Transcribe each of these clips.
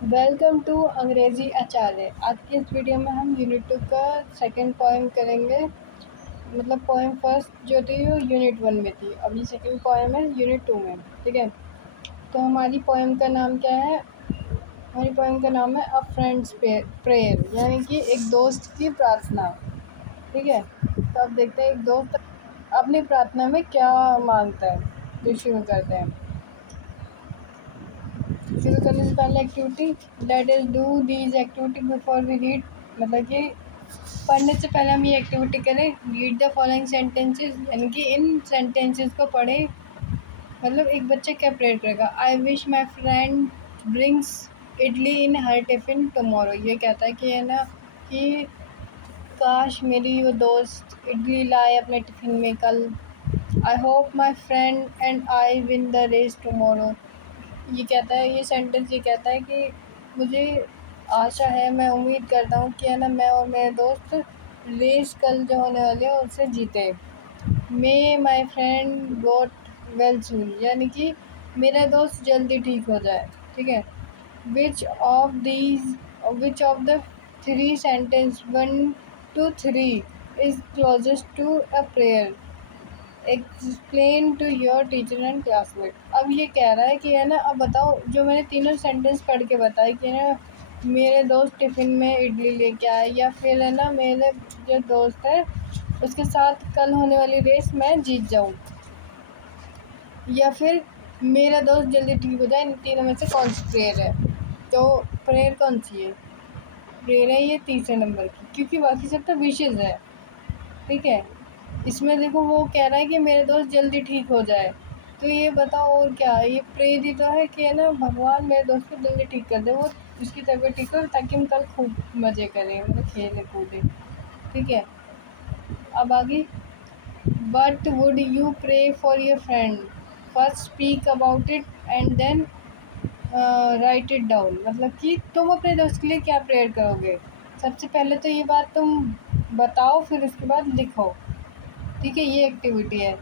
Welcome to अंग्रेजी आचार्य। आज की इस वीडियो में हम यूनिट 2 का सेकंड पोएम करेंगे। मतलब पोएम फर्स्ट जो थी वो यूनिट 1 में थी, अभी सेकंड पोएम है यूनिट 2 में। ठीक है, तो हमारी पोएम का नाम क्या है? हमारी पोएम का नाम है अ फ्रेंड्स प्रेयर, यानी कि एक दोस्त की प्रार्थना। ठीक है, तो अब देखते हैं एक दोस्त अपनी प्रार्थना में क्या मांगता है। तो शुरू करते हैं। शुरू करने से पहले activity, let us do these activity before we read. मतलब कि पढ़ने से पहले हम ये एक्टिविटी करें। रीड द फॉलोइंग सेंटेंसेस, यानी कि इन सेंटेंसेस को पढ़ें। मतलब एक बच्चा क्या प्रेयर करेगा? I wish my friend brings idli in her tiffin tomorrow. ये कहता है कि है ना कि काश मेरी वो दोस्त इडली लाए अपने टिफिन में कल। I hope my friend and I win the race tomorrow. ये कहता है, ये सेंटेंस ये कहता है कि मुझे आशा है, मैं उम्मीद करता हूँ कि है ना मैं और मेरे दोस्त रेस कल जो होने वाली है उससे जीते। May my friend got well soon, यानी कि मेरा दोस्त जल्दी ठीक हो जाए। ठीक है, which of these which of the three sentence 1 to 3 is closest to a prayer, explain to your teacher and classmate. अब ये कह रहा है कि है ना, अब बताओ जो मैंने तीनों सेंटेंस पढ़ के बताए कि है ना मेरे दोस्त टिफ़िन में इडली लेके आए, या फिर है ना मेरे जो दोस्त है उसके साथ कल होने वाली रेस मैं जीत जाऊँ, या फिर मेरा दोस्त जल्दी ठीक हो जाए। इन तीनों में से कौन सी प्रेयर है? तो प्रेयर कौन सी है? प्रेयर है ये तीसरे नंबर की, क्योंकि बाकी सब तो विशेज़ है। ठीक है, इसमें देखो वो कह रहा है कि मेरे दोस्त जल्दी ठीक हो जाए, तो ये बताओ और क्या? ये प्रे ही तो है कि है ना भगवान मेरे दोस्त को जल्दी ठीक कर दे, वो उसकी तबीयत ठीक हो ताकि हम कल खूब मज़े करें, मतलब खेलें कूदें। ठीक है, अब आगे, but would you pray for your friend, first speak about it and then write it down. मतलब कि तुम अपने दोस्त के लिए क्या प्रेयर करोगे? सबसे पहले तो ये बात तुम बताओ, फिर उसके बाद लिखो। ठीक है, ये एक्टिविटी है।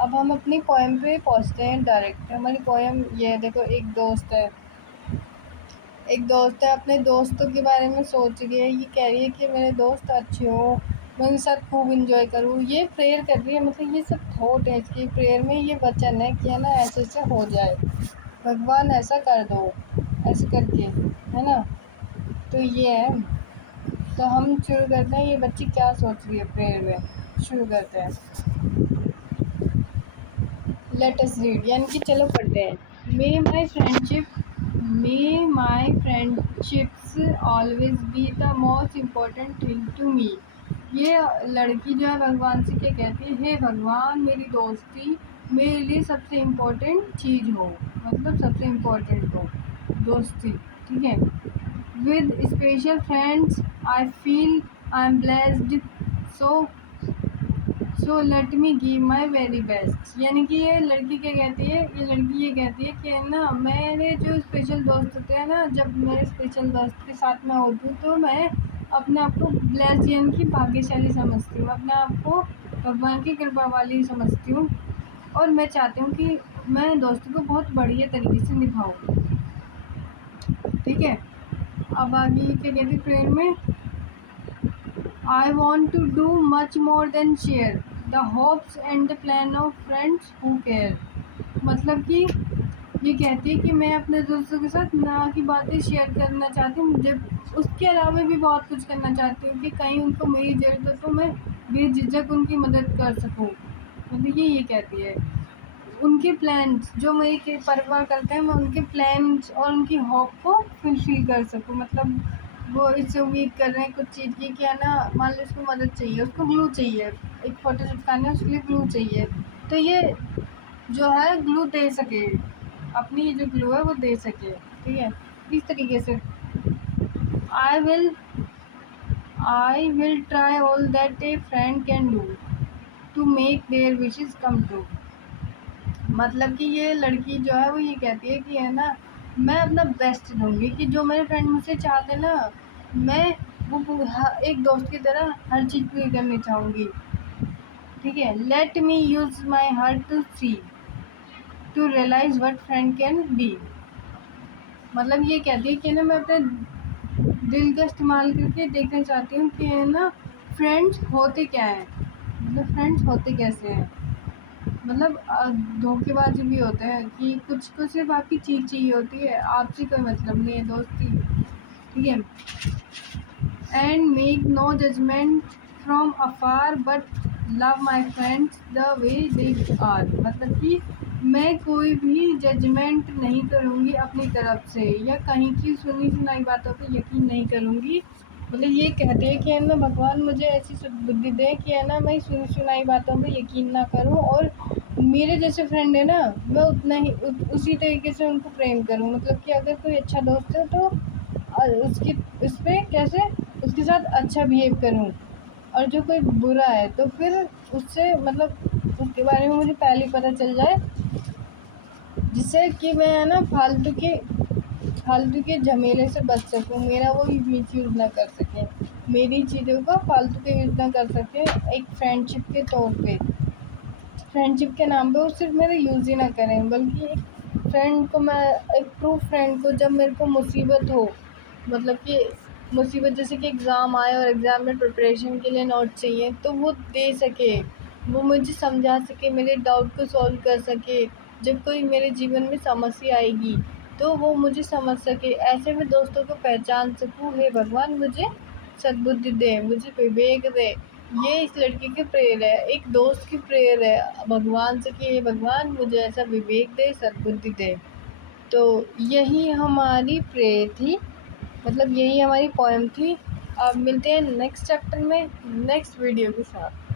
अब हम अपनी पोएम पे पहुंचते हैं डायरेक्ट। हमारी पोएम ये है, देखो एक दोस्त है अपने दोस्तों के बारे में सोच रही है। ये कह रही है कि मेरे दोस्त अच्छे हों, मैं उनके साथ खूब इंजॉय करूँ। ये प्रेयर कर रही है, मतलब ये सब थॉट है इसकी प्रेयर में। ये वचन है कि है ना ऐसे ऐसे हो जाए, भगवान ऐसा कर दो, ऐसे करके, है ना। तो ये है, तो हम शुरू करते हैं। ये बच्ची क्या सोच रही है प्रेयर में, शुरू करते हैं। लेट अस रीड, यानी कि चलो पढ़ते हैं। May my friendships always be the most important thing to me. ये लड़की जो है भगवान से क्या कहती है? हे भगवान, मेरी दोस्ती मेरे लिए सबसे इम्पोर्टेंट चीज़ हो, मतलब सबसे इम्पोर्टेंट हो दोस्ती। ठीक है, with special friends I feel I am blessed, so so let me give my very best. यानी कि ये लड़की क्या कहती है? ये लड़की ये कहती है कि ना मेरे जो स्पेशल दोस्त होते हैं ना, जब मेरे स्पेशल दोस्त के साथ मैं होती हूँ तो मैं अपने आप को ब्लेस्ड यानी कि भाग्यशाली समझती हूँ, अपने आप को भगवान की कृपा वाली समझती हूँ। और मैं चाहती हूँ कि मैं दोस्ती को बहुत बढ़िया तरीके से निभाऊँ। ठीक है, अब आगे क्या कहती है प्रेयर में? I want to do much more than share the hopes and the plan of friends who care। मतलब कि ये कहती है कि मैं अपने दोस्तों के साथ ना की बातें शेयर करना चाहती हूँ, जब उसके अलावा भी बहुत कुछ करना चाहती हूँ कि कहीं उनको मेरी ज़रूरत हो तो मैं बेझिझक उनकी मदद कर सकूँ। मतलब ये कहती है उनके प्लान्स जो मेरी परवाह करते हैं, मैं उनके प्लान्स और उनकी होप को फुलफिल कर सकूँ। मतलब वो इससे उम्मीद कर रहे हैं कुछ चीज़ की, क्या ना मान लो उसको मदद चाहिए, उसको ग्लू चाहिए, एक फ़ोटो चिपकाना है उसके लिए ग्लू चाहिए, तो ये जो है ग्लू दे सके, अपनी जो ग्लू है वो दे सके। ठीक है, इस तरीके से I will I will try all that a friend can do to make their wishes come true. मतलब कि ये लड़की जो है वो ये कहती है कि है ना मैं अपना बेस्ट दूंगी कि जो मेरे फ्रेंड मुझसे चाहते हैं ना, मैं वो एक दोस्त की तरह हर चीज़ पूरी करनी चाहूँगी। ठीक है, let me use my heart to see to realize what friend can be. मतलब ये कहती है कि ना मैं अपने दिल का इस्तेमाल करके देखना चाहती हूँ कि है ना फ्रेंड्स होते क्या हैं, मतलब फ्रेंड्स होते कैसे हैं। मतलब धोखेबाज भी होते हैं कि कुछ को सिर्फ आपकी चीज़ चाहिए होती है, आपसे कोई मतलब नहीं है दोस्ती, ठीक है। And make no judgement from afar but love my friends the way they are, मतलब कि मैं कोई भी जजमेंट नहीं करूँगी अपनी तरफ से, या कहीं की सुनी सुनाई बातों पे यकीन नहीं करूँगी। मतलब ये कहते हैं कि है ना भगवान मुझे ऐसी बुद्धि दे कि है ना मैं सुनी सुनाई बातों पे यकीन ना करूँ, और मेरे जैसे फ्रेंड है ना मैं उतना ही उसी तरीके से उनको प्रेम करूँ। मतलब कि अगर कोई अच्छा दोस्त है तो उसकी उस पर कैसे उसके साथ अच्छा बिहेव करूँ, और जो कोई बुरा है तो फिर उससे मतलब उसके बारे में मुझे पहले ही पता चल जाए, जिससे कि मैं है ना फालतू के झमेले से बच सकूँ, मेरा वो मिस यूज़ ना कर सके, मेरी चीज़ों का फालतू के यूज़ ना कर सके। एक फ्रेंडशिप के तौर पे, फ्रेंडशिप के नाम पे वो सिर्फ मेरा यूज़ ही ना करें, बल्कि एक फ्रेंड को मैं, एक ट्रू फ्रेंड को जब मेरे को मुसीबत हो, मतलब कि मुसीबत जैसे कि एग्ज़ाम आए और एग्ज़ाम में प्रिपरेशन के लिए नोट चाहिए, तो वो दे सके, वो मुझे समझा सके, मेरे डाउट को सॉल्व कर सके। जब कोई मेरे जीवन में समस्या आएगी तो वो मुझे समझ सके, ऐसे मैं दोस्तों को पहचान सकूँ। हे भगवान मुझे सद्बुद्धि दे, मुझे विवेक दे। ये इस लड़की की प्रेयर है, एक दोस्त की प्रेयर है भगवान से कि हे भगवान मुझे ऐसा विवेक दे, सद्बुद्धि दे। तो यही हमारी प्रेयर थी, मतलब यही हमारी पोएम थी। अब मिलते हैं नेक्स्ट चैप्टर में नेक्स्ट वीडियो के साथ।